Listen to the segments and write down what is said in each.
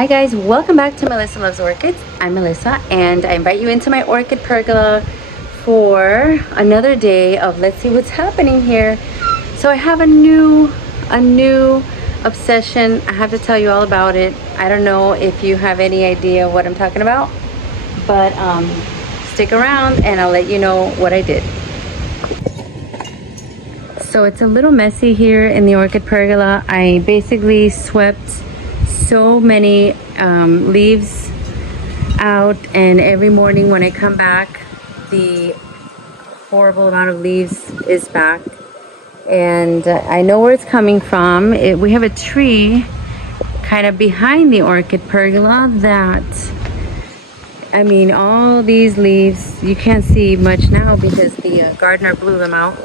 Hi guys, welcome back to Melissa Loves Orchids. I'm Melissa and I invite you into my orchid pergola for another day of let's see what's happening here. So I have a new obsession. I have to tell you all about it. I don't know if you have any idea what I'm talking about, but stick around and I'll let you know what I did. So it's a little messy here in the orchid pergola. I basically swept so many leaves out, and every morning when I come back the horrible amount of leaves is back, and I know where it's coming from. We have a tree kind of behind the orchid pergola that, I mean, all these leaves, you can't see much now because the gardener blew them out,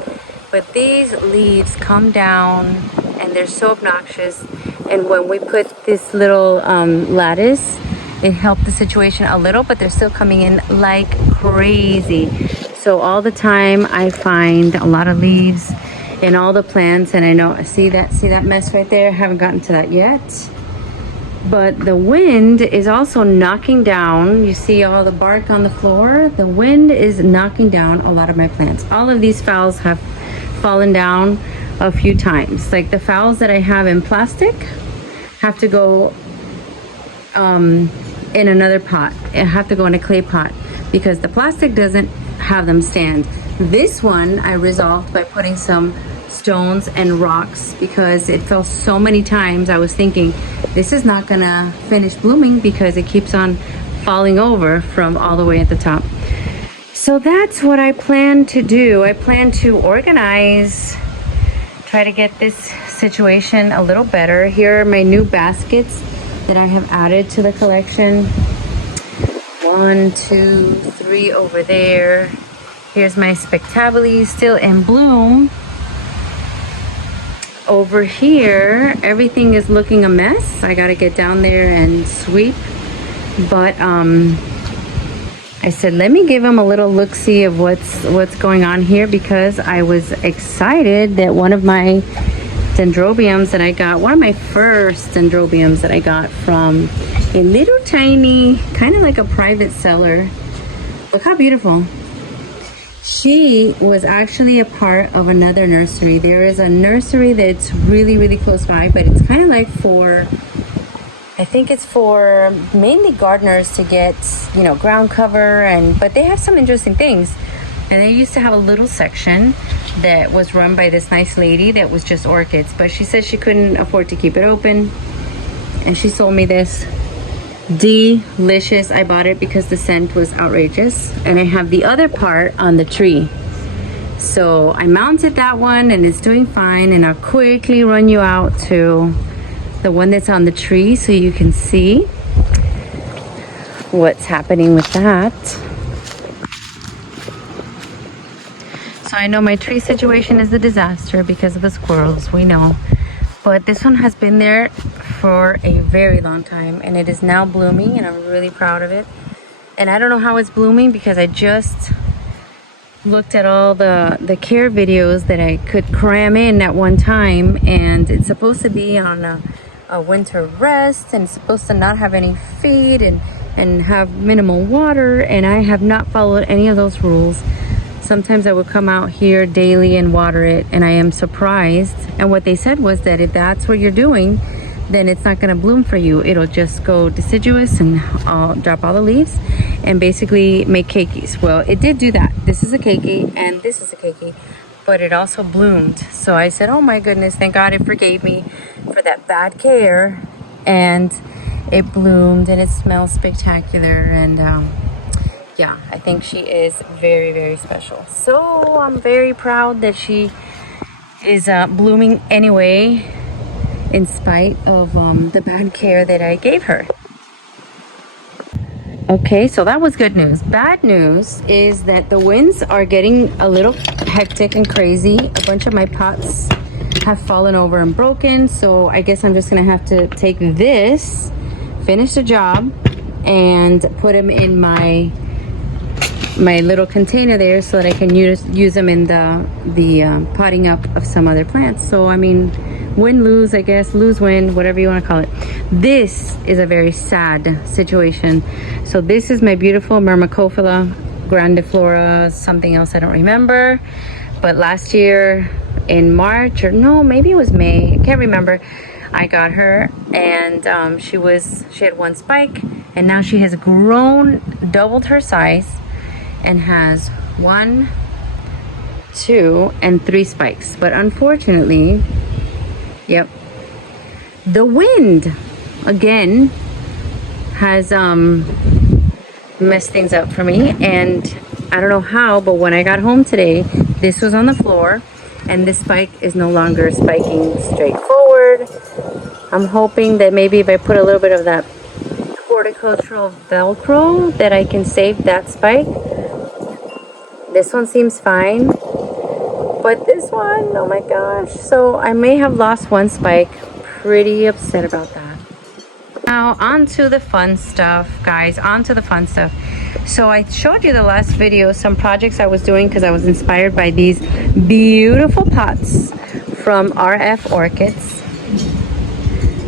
but these leaves come down and they're so obnoxious. And when we put this little lattice, it helped the situation a little, but they're still coming in like crazy. So all the time I find a lot of leaves in all the plants, and I know, see that mess right there? I haven't gotten to that yet. But the wind is also knocking down, you see all the bark on the floor? The wind is knocking down a lot of my plants. All of these phals have fallen down a few times. Like the phals that I have in plastic have to go in another pot. I have to go in a clay pot because the plastic doesn't have them stand. This one I resolved by putting some stones and rocks because it fell so many times. I was thinking this is not gonna finish blooming because it keeps on falling over from all the way at the top. So that's what I plan to do. I plan to organize, try to get this situation a little better. Here are my new baskets that I have added to the collection. 1, 2, 3 over there. Here's my spectabile still in bloom. Over here, everything is looking a mess. I gotta get down there and sweep. But I said, let me give them a little look-see of what's going on here, because I was excited that one of my dendrobiums that I got, one of my first dendrobiums that I got from a little tiny, kind of like a private seller. Look how beautiful. She was actually a part of another nursery. There is a nursery that's really, really close by, but it's kind of like for, I think it's for mainly gardeners to get, you know, ground cover, but they have some interesting things. And they used to have a little section that was run by this nice lady that was just orchids, but she said she couldn't afford to keep it open, and she sold me this. Delicious. I bought it because the scent was outrageous, and I have the other part on the tree. So I mounted that one and it's doing fine, and I'll quickly run you out to the one that's on the tree so you can see what's happening with that. So I know my tree situation is a disaster because of the squirrels, we know, but this one has been there for a very long time and it is now blooming, and I'm really proud of it. And I don't know how it's blooming because I just looked at all the care videos that I could cram in at one time, and it's supposed to be on a winter rest, and it's supposed to not have any feed and have minimal water, and I have not followed any of those rules. Sometimes I would come out here daily and water it, and I am surprised. And what they said was that if that's what you're doing, then it's not going to bloom for you. It'll just go deciduous and drop all the leaves and basically make keikis. Well, it did do that. This is a keiki and this is a keiki, but it also bloomed. So I said, oh my goodness, thank God it forgave me for that bad care, and it bloomed and it smells spectacular. And yeah, I think she is very, very special. So I'm very proud that she is blooming anyway, in spite of the bad care that I gave her. Okay, so that was good news. Bad news is that the winds are getting a little hectic and crazy. A bunch of my pots have fallen over and broken, so I guess I'm just gonna have to take this, finish the job, and put them in my little container there so that I can use them in the potting up of some other plants. So I mean, win lose, I guess, lose win, whatever you want to call it. This is a very sad situation. So this is my beautiful Myrmecophila grandiflora, something else I don't remember, but last year in March, or no, maybe it was May, I can't remember, I got her, and she had one spike, and now she has grown, doubled her size, and has 1, 2, and 3 spikes. But unfortunately, yep, the wind again has messed things up for me, and I don't know how, but when I got home today, this was on the floor, and this spike is no longer spiking straight forward. I'm hoping that maybe if I put a little bit of that horticultural Velcro, that I can save that spike. This one seems fine, but this one, oh my gosh. So I may have lost one spike. Pretty upset about that. Now on to the fun stuff, guys, on to the fun stuff. So I showed you the last video some projects I was doing because I was inspired by these beautiful pots from RF Orchids.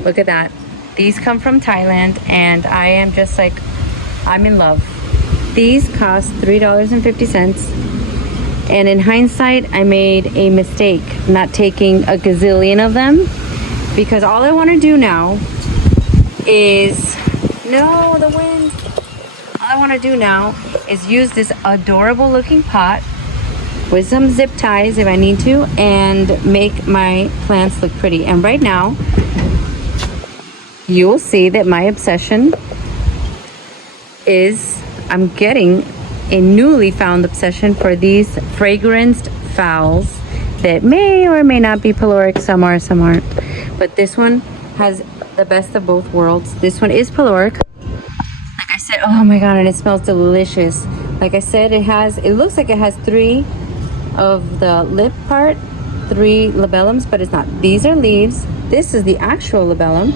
Look at that. These come from Thailand, and I am just like, I'm in love. These cost $3.50, and in hindsight I made a mistake not taking a gazillion of them, because all I want to do now is, no, the wind. All I want to do now is use this adorable looking pot with some zip ties if I need to, and make my plants look pretty. And right now you will see that my obsession is, I'm getting a newly found obsession for these fragranced phals that may or may not be peloric. Some are, some aren't, but this one has the best of both worlds. This one is peloric, like I said. Oh my god, and it smells delicious. Like I said, it looks like it has 3 of the lip part, 3 labellums, but it's not. These are leaves. This is the actual labellum,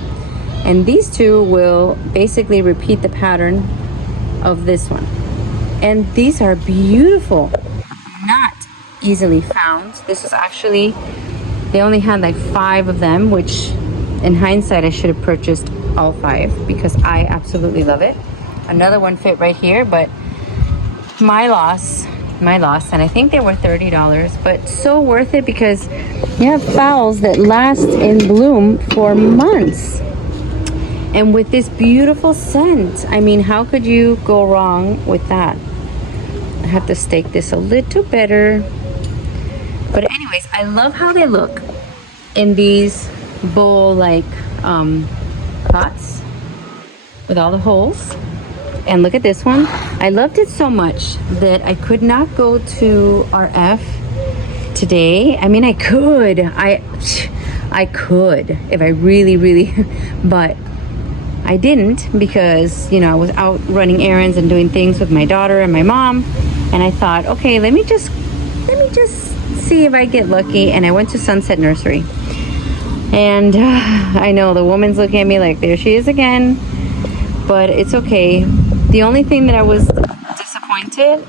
and these 2 will basically repeat the pattern of this one. And these are beautiful, not easily found. This was actually, they only had like 5 of them, which in hindsight I should have purchased all 5 because I absolutely love it. Another one fit right here, but my loss. And I think they were $30, but so worth it because you have phals that last in bloom for months. And with this beautiful scent, I mean, how could you go wrong with that? I have to stake this a little better. But anyways, I love how they look in these bowl-like pots with all the holes. And look at this one. I loved it so much that I could not go to RF today. I mean, I could. I could if I really, but I didn't because, you know, I was out running errands and doing things with my daughter and my mom. And I thought, okay, let me just see if I get lucky. And I went to Sunset Nursery. And I know the woman's looking at me like, there she is again. But it's okay. The only thing that I was disappointed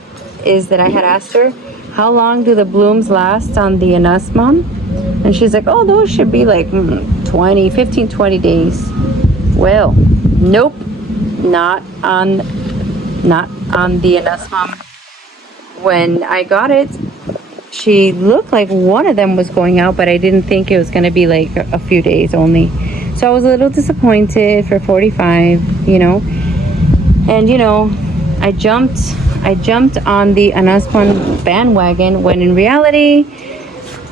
is that I had asked her, how long do the blooms last on the anosmon? And she's like, oh, those should be like 15, 20 days. Well, nope, not on the anosmon. When I got it, she looked like one of them was going out, but I didn't think it was going to be like a few days only. So I was a little disappointed for 45, you know. And you know, I jumped on the anosmon bandwagon when in reality,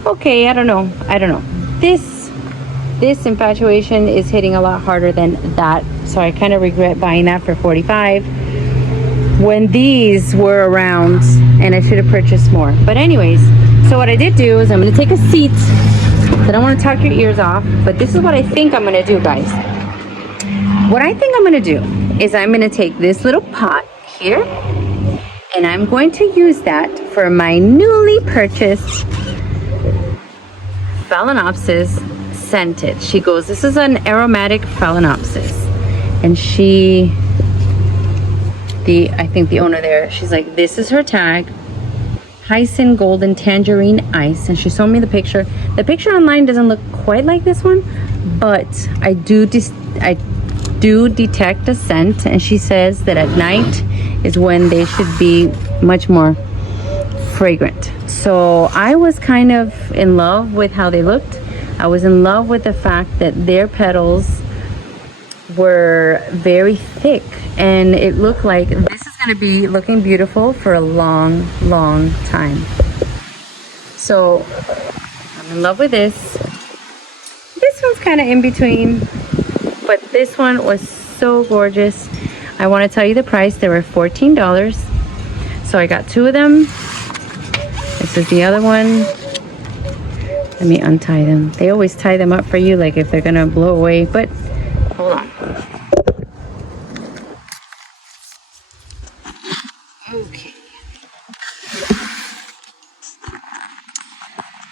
okay, I don't know. This infatuation is hitting a lot harder than that. So I kind of regret buying that for 45 when these were around, and I should have purchased more. But anyways, so what I did do is I'm going to take a seat. I don't want to talk your ears off, but this is what I think I'm going to do, guys. What I think I'm going to do is I'm going to take this little pot here, and I'm going to use that for my newly purchased Phalaenopsis scented. She goes, this is an aromatic Phalaenopsis, and I think the owner there, she's like, this is her tag. Tyson Golden Tangerine Ice, and she showed me the picture. The picture online doesn't look quite like this one, but I do detect a scent, and she says that at night is when they should be much more fragrant. So I was kind of in love with how they looked. I was in love with the fact that their petals were very thick, and it looked like this is going to be looking beautiful for a long time. So I'm in love with this. This one's kind of in between, but this one was so gorgeous. I want to tell you the price. They were $14. So I got 2 of them. This is the other one. Let me untie them. They always tie them up for you, like if they're gonna blow away, but hold on. Okay.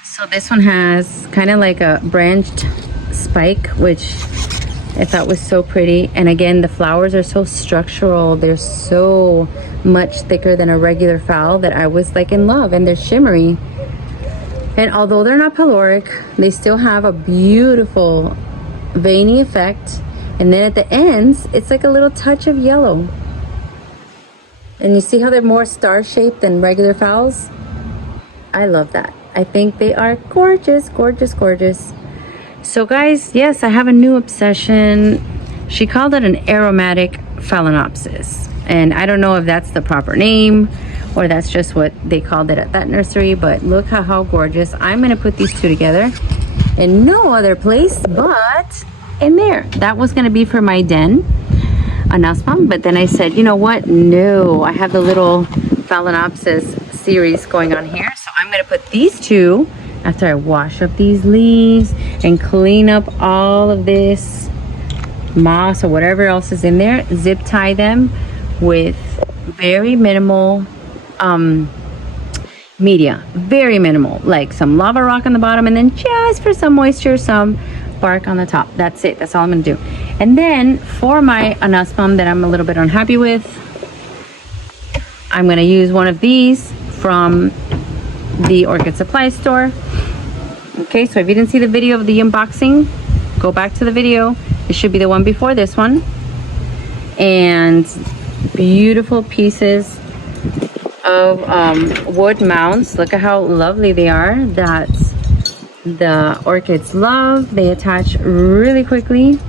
So this one has kind of like a branched spike, which I thought was so pretty. And again, the flowers are so structural. They're so much thicker than a regular phal that I was like in love, and they're shimmery. And although they're not caloric, they still have a beautiful veiny effect. And then at the ends, it's like a little touch of yellow. And you see how they're more star-shaped than regular phals? I love that. I think they are gorgeous, gorgeous, gorgeous. So guys, yes, I have a new obsession. She called it an aromatic phalaenopsis. And I don't know if that's the proper name or that's just what they called it at that nursery, but look how gorgeous. I'm gonna put these 2 together in no other place but in there. That was gonna be for my den, a nussbaum, but then I said, you know what? No, I have the little phalaenopsis series going on here. So I'm gonna put these 2 after I wash up these leaves and clean up all of this moss or whatever else is in there. Zip tie them with very minimal media, very minimal, like some lava rock on the bottom, and then just for some moisture, some bark on the top. That's it. That's all I'm gonna do. And then for my anuspum that I'm a little bit unhappy with, I'm gonna use one of these from the orchid supply store. Okay, so if you didn't see the video of the unboxing, go back to the video. It should be the one before this one. And beautiful pieces of wood mounts. Look at how lovely they are. That's the orchids love. They attach really quickly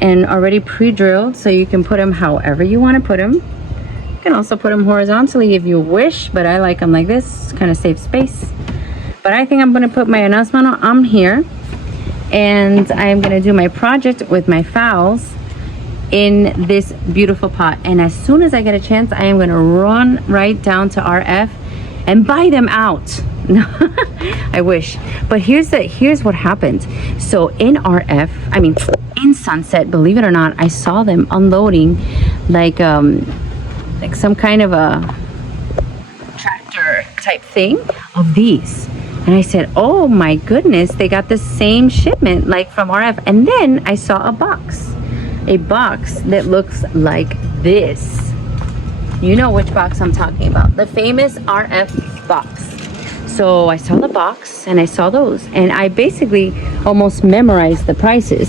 and already pre-drilled, so you can put them however you want to put them. You can also put them horizontally if you wish, but I like them like this. Kind of save space. But I think I'm going to put my announcement on here, and I'm going to do my project with my phals in this beautiful pot. And as soon as I get a chance, I am going to run right down to RF and buy them out. I wish. But here's what happened. So in RF, I mean in Sunset, believe it or not, I saw them unloading like some kind of a tractor type thing of these. And I said, oh my goodness, they got the same shipment like from RF. And then I saw a box that looks like this. You know which box I'm talking about, the famous RF box. So I saw the box and I saw those, and I basically almost memorized the prices.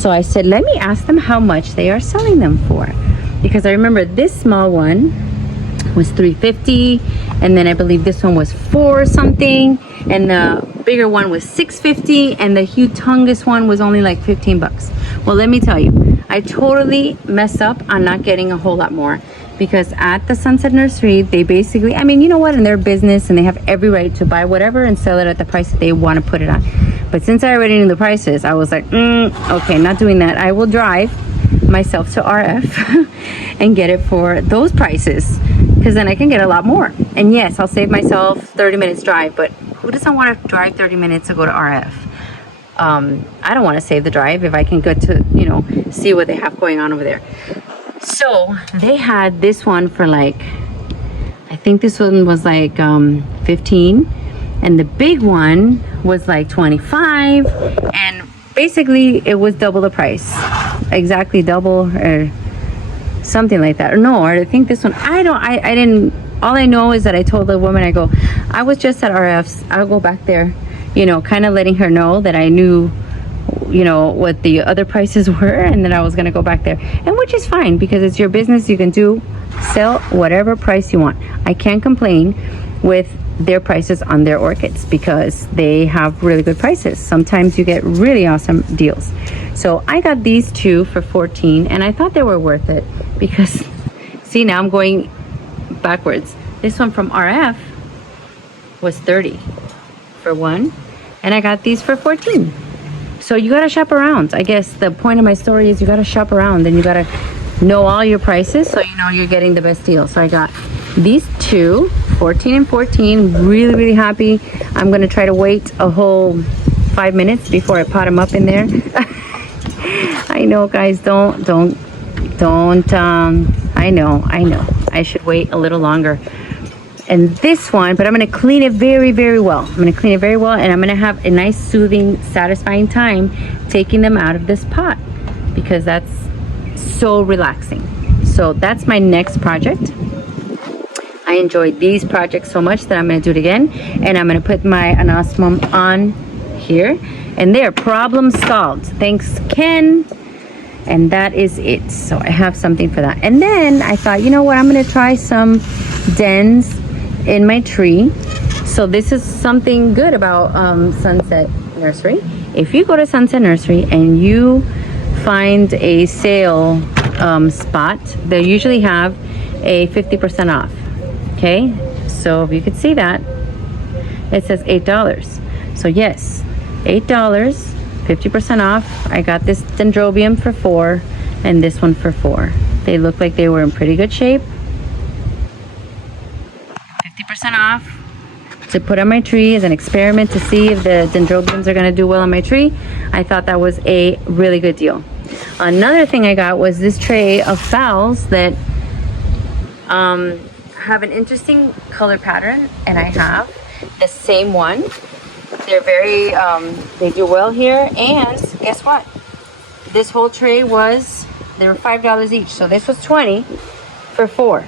So I said, let me ask them how much they are selling them for, because I remember this small one was $3.50, and then I believe this one was $4 something, and the bigger one was $6.50, and the humongous one was only like 15 bucks. Well, let me tell you, I totally messed up on not getting a whole lot more, because at the Sunset Nursery, they basically, I mean, you know what, in their business, and they have every right to buy whatever and sell it at the price that they want to put it on. But since I already knew the prices, I was like, okay, not doing that. I will drive myself to RF and get it for those prices, because then I can get a lot more. And yes, I'll save myself 30 minutes drive, but who doesn't want to drive 30 minutes to go to RF? I don't want to save the drive if I can go to, you know, see what they have going on over there. So they had this one for like, I think this one was like 15, and the big one was like 25, and basically it was double the price, exactly double or something like that. Or no, or I think this one, I didn't all I know is that I told the woman, I go, I was just at RF's, I'll go back there, you know, kind of letting her know that I knew, you know, what the other prices were, and then I was gonna go back there, and which is fine because it's your business. You can sell whatever price you want. I can't complain with their prices on their orchids because they have really good prices. Sometimes you get really awesome deals. So I got these two for $14, and I thought they were worth it because see, now I'm going backwards. This one from RF was $30 for one, and I got these for $14. So you gotta shop around. I guess the point of my story is you gotta shop around and you gotta know all your prices so you know you're getting the best deal. So I got these two, 14 and 14. Really, really happy. I'm gonna try to wait a whole 5 minutes before I pot them up in there. I know, guys, don't. I know. I should wait a little longer. And this one, but I'm going to clean it very, very well. I'm going to clean it very well, and I'm going to have a nice, soothing, satisfying time taking them out of this pot because that's so relaxing. So that's my next project. I enjoyed these projects so much that I'm going to do it again, and I'm going to put my anosmum on here, and there, problem solved. Thanks, Ken. And that is it. So I have something for that. And then I thought, you know what, I'm going to try some dens in my tree. So this is something good about Sunset Nursery. If you go to Sunset Nursery and you find a sale spot, they usually have a 50% off. Okay, so if you could see that, it says $8. So yes, $8, 50% off. I got this dendrobium for $4 and this one for $4. They look like they were in pretty good shape. 50% off to put on my tree as an experiment to see if the dendrobiums are going to do well on my tree. I thought that was a really good deal. Another thing I got was this tray of phals that have an interesting color pattern, and I have the same one. They're very they do well here, and guess what, this whole tray they were $5 each, so this was $20 for 4.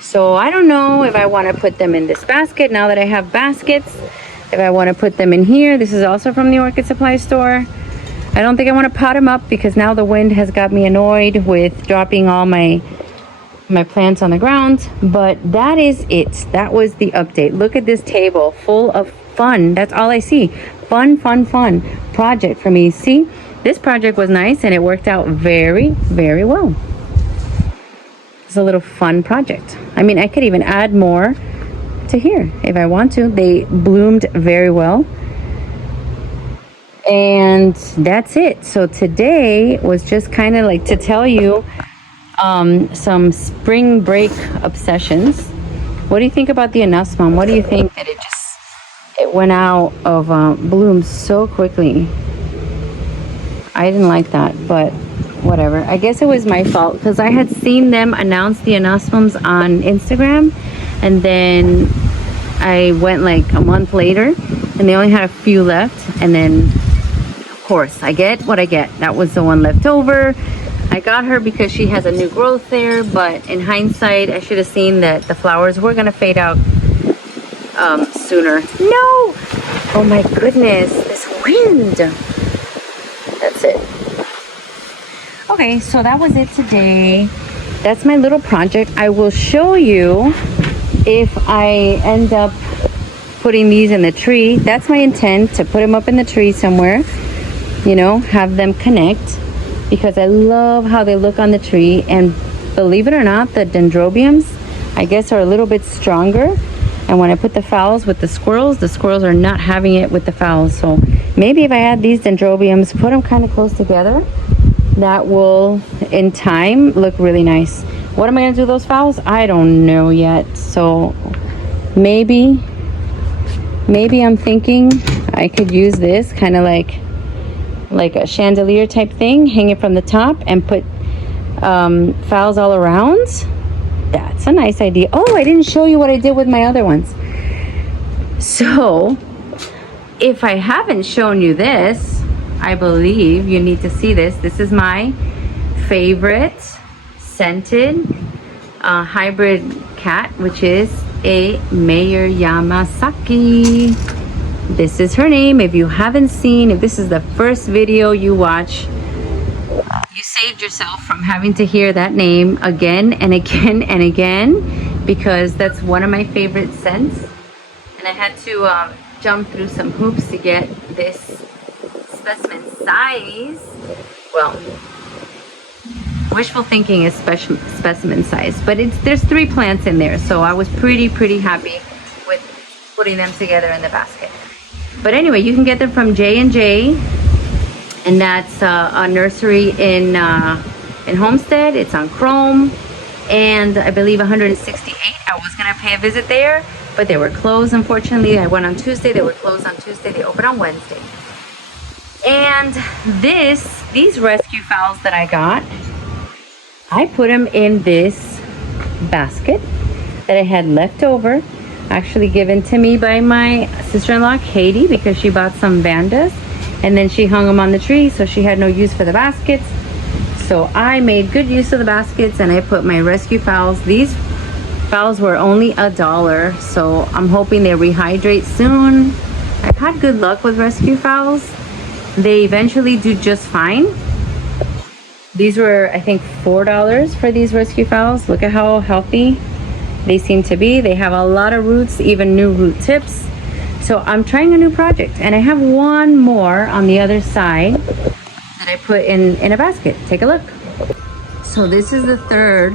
So I don't know if I want to put them in this basket now that I have baskets, if I want to put them in here. This is also from the Orchid Supply Store. I don't think I want to pot them up because now the wind has got me annoyed with dropping all my plants on the ground. But that is it. That was the update. Look at this table full of fun. That's all I see. Fun project for me. See, this project was nice and it worked out very, very well. It's a little fun project. I mean, I could even add more to here if I want to. They bloomed very well. And that's it. So today was just kind of like to tell you some spring break obsessions. What do you think about the anosmum? What do you think that it went out of bloom so quickly? I didn't like that, but whatever. I guess it was my fault because I had seen them announce the anosmums on Instagram, and then I went like a month later and they only had a few left, and then of course I get what I get. That was the one left over. I got her because she has a new growth there, but in hindsight I should have seen that the flowers were gonna fade out sooner. No! Oh my goodness, this wind. That's it. Okay, so that was it today. That's my little project. I will show you if I end up putting these in the tree. That's my intent, to put them up in the tree somewhere, you know, have them connect, because I love how they look on the tree. And believe it or not, the dendrobiums I guess are a little bit stronger, and when I put the phals with the squirrels are not having it with the phals. So maybe if I add these dendrobiums, put them kind of close together, that will in time look really nice. What am I gonna do with those phals? I don't know yet. So maybe I'm thinking I could use this kind of like a chandelier type thing, hang it from the top and put phals all around. That's a nice idea. Oh, I didn't show you what I did with my other ones. So if I haven't shown you this, I believe you need to see this. This is my favorite scented hybrid cat, which is a Mayor Yamasaki. This is her name. If you haven't seen, if this is the first video you watch, you saved yourself from having to hear that name again and again and again, because that's one of my favorite scents. And I had to jump through some hoops to get this specimen size. Well, wishful thinking is specimen size, but there's 3 plants in there, so I was pretty happy with putting them together in the basket. But anyway, you can get them from J&J, and that's a nursery in Homestead. It's on Chrome, and I believe 168. I was gonna pay a visit there, but they were closed, unfortunately. I went on Tuesday. They were closed on Tuesday. They open on Wednesday. And these rescue fowls that I got, I put them in this basket that I had left over, actually given to me by my sister-in-law Katie, because she bought some Vandas and then she hung them on the tree, so she had no use for the baskets. So I made good use of the baskets and I put my rescue fowls. These fowls were only $1, so I'm hoping they rehydrate soon. I've had good luck with rescue fowls. They eventually do just fine. These were, I think, $4 for these rescue fowls. Look at how healthy they seem to be. They have a lot of roots, even new root tips. So I'm trying a new project, and I have one more on the other side that I put in a basket. Take a look. So this is the third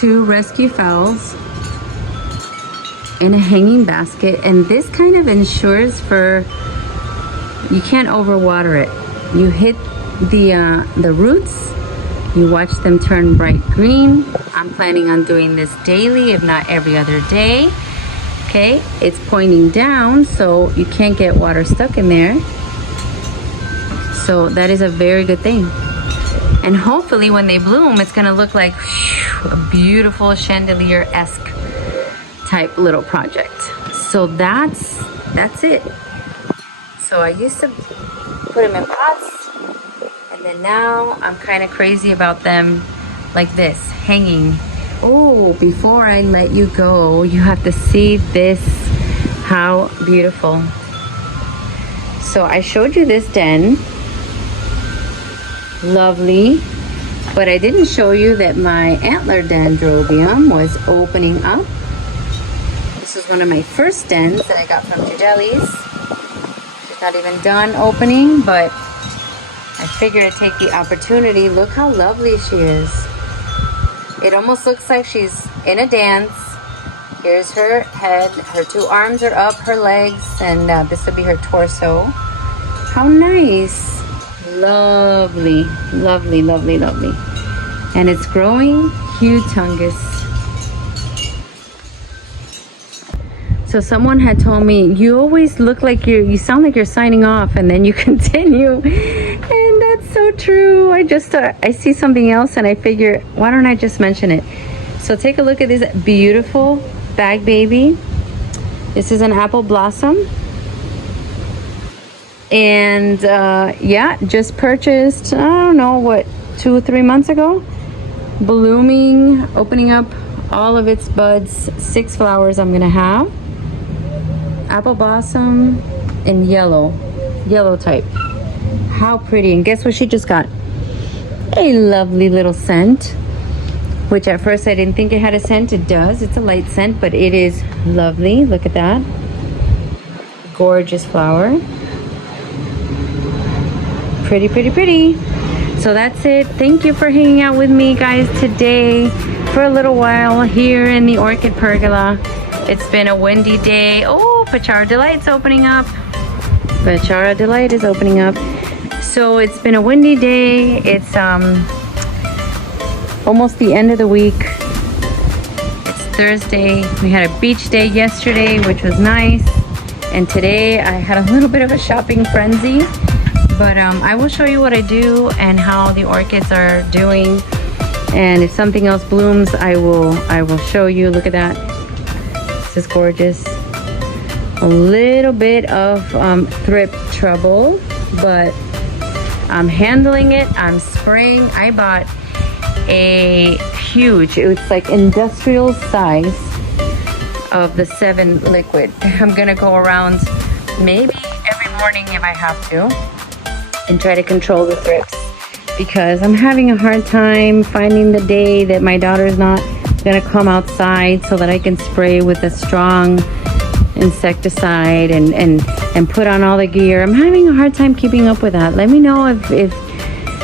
2 rescue fowls in a hanging basket, and this kind of ensures for, you can't overwater it. You hit the roots, you watch them turn bright green. I'm planning on doing this daily, if not every other day. Okay, it's pointing down, so you can't get water stuck in there. So that is a very good thing. And hopefully when they bloom, it's gonna look like a beautiful chandelier-esque type little project. So that's it. So I used to put them in pots, and then now I'm kind of crazy about them like this, hanging. Oh, before I let you go, you have to see this, how beautiful. So I showed you this den, lovely, but I didn't show you that my antler dendrobium was opening up. This is one of my first dens that I got from Gidelli's. She's not even done opening, but I figured I'd take the opportunity. Look how lovely she is. It almost looks like she's in a dance. Here's her head. Her 2 arms are up, her legs, and this will be her torso. How nice. Lovely, lovely, lovely, lovely. And it's growing humongous. So someone had told me, you always look like you sound like you're signing off, and then you continue. And that's so true. I see something else and I figure, why don't I just mention it? So take a look at this beautiful bag baby. This is an apple blossom. And yeah, just purchased, I don't know what, 2 or 3 months ago. Blooming, opening up all of its buds. 6 flowers I'm gonna have. Apple blossom in yellow type. How pretty. And guess what she just got? A lovely little scent, which at first I didn't think it had a scent. It does. It's a light scent, but it is lovely. Look at that. Gorgeous flower. Pretty, pretty, pretty. So that's it. Thank you for hanging out with me, guys, today for a little while here in the Orchid Pergola. It's been a windy day. Oh, Pachara Delight's opening up. Pachara Delight is opening up. So it's been a windy day. It's almost the end of the week. It's Thursday. We had a beach day yesterday, which was nice. And today I had a little bit of a shopping frenzy. But I will show you what I do and how the orchids are doing. And if something else blooms, I will show you. Look at that. This is gorgeous. A little bit of thrip trouble, but I'm handling it. I'm spraying. I bought a huge, it's like industrial size of the 7 liquid. I'm gonna go around maybe every morning if I have to and try to control the thrips, because I'm having a hard time finding the day that my daughter's not gonna come outside so that I can spray with a strong insecticide and put on all the gear. I'm having a hard time keeping up with that. Let me know if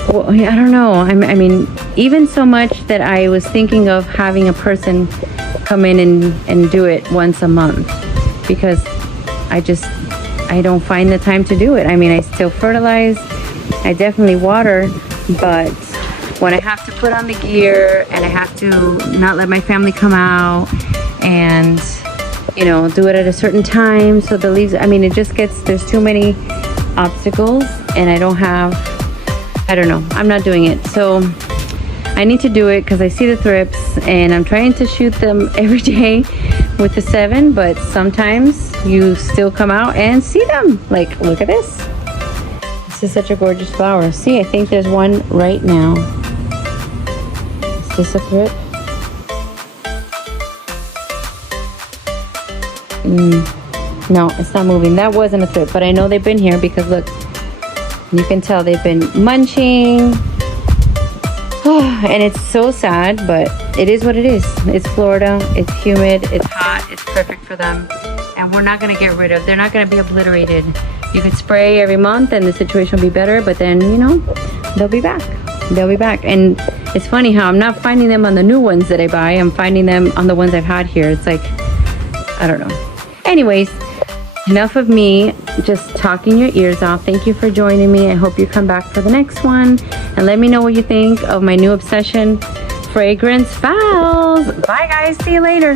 well, I don't know. I mean, even so much that I was thinking of having a person come in and do it once a month, because I don't find the time to do it. I mean, I still fertilize, I definitely water, but when I have to put on the gear and I have to not let my family come out and, you know, do it at a certain time so the leaves, I mean, it just gets, there's too many obstacles, and I don't know, I'm not doing it. So I need to do it because I see the thrips, and I'm trying to shoot them every day with the 7, but sometimes you still come out and see them. Like, look at this. This is such a gorgeous flower. See, I think there's one right now. Is this a thrip? No, it's not moving. That wasn't a thrip, but I know they've been here because look, you can tell they've been munching. And it's so sad, but it is what it is. It's Florida, it's humid, it's hot, it's perfect for them. And we're not gonna get rid of, they're not gonna be obliterated. You could spray every month and the situation will be better, but then, you know, they'll be back. They'll be back. And it's funny how I'm not finding them on the new ones that I buy. I'm finding them on the ones I've had here. It's like, I don't know. Anyways, enough of me just talking your ears off. Thank you for joining me. I hope you come back for the next one. And let me know what you think of my new obsession, fragrance files. Bye guys, see you later.